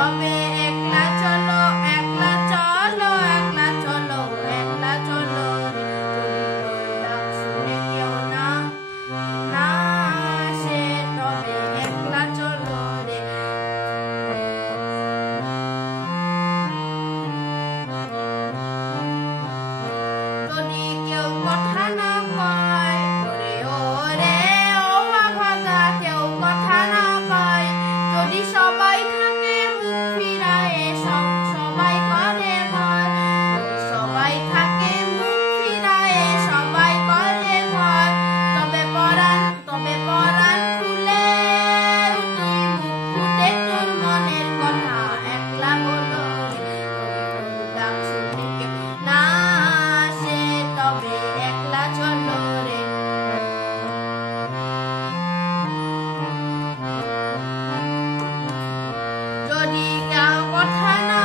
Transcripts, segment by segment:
তবে একলা চলো, একলা চলো, একলা চলো, একলা চলো রে। যদি তোর ডাক শুনে কেউ না আসে, তবে একলা চলো রে। যদি কেউ কথা না কয়, ওরে ওরে ও ভাগা, কেউ কথা না কয়, যদি সবাই থাকে মুখ ফিরায়ে, সবাই করে ভয়, যদি সবাই থাকে মুখ ফিরায়ে, সবাই করে ভয়, তবে পরাণ খুলে তুই মুখ খুলে তোর মনের কথা একলা বলো রে। যদি তোর ডাক শুনে কেউ না আসে, তবে একলা চলো রে। যদি কেউ কথা না,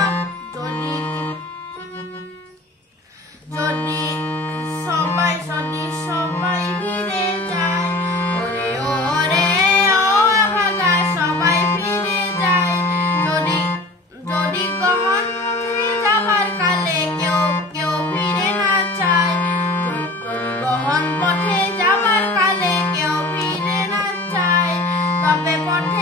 যদি সবাই ফিরে যায়, ওরে ওরে ও ভাগা, সবাই ফিরে যায়, যদি গহন পথে যাবার কালে কেউ ফিরে না চায়, যদি গহন পথে যাবার কালে কেউ ফিরে না চায়, তবে পথে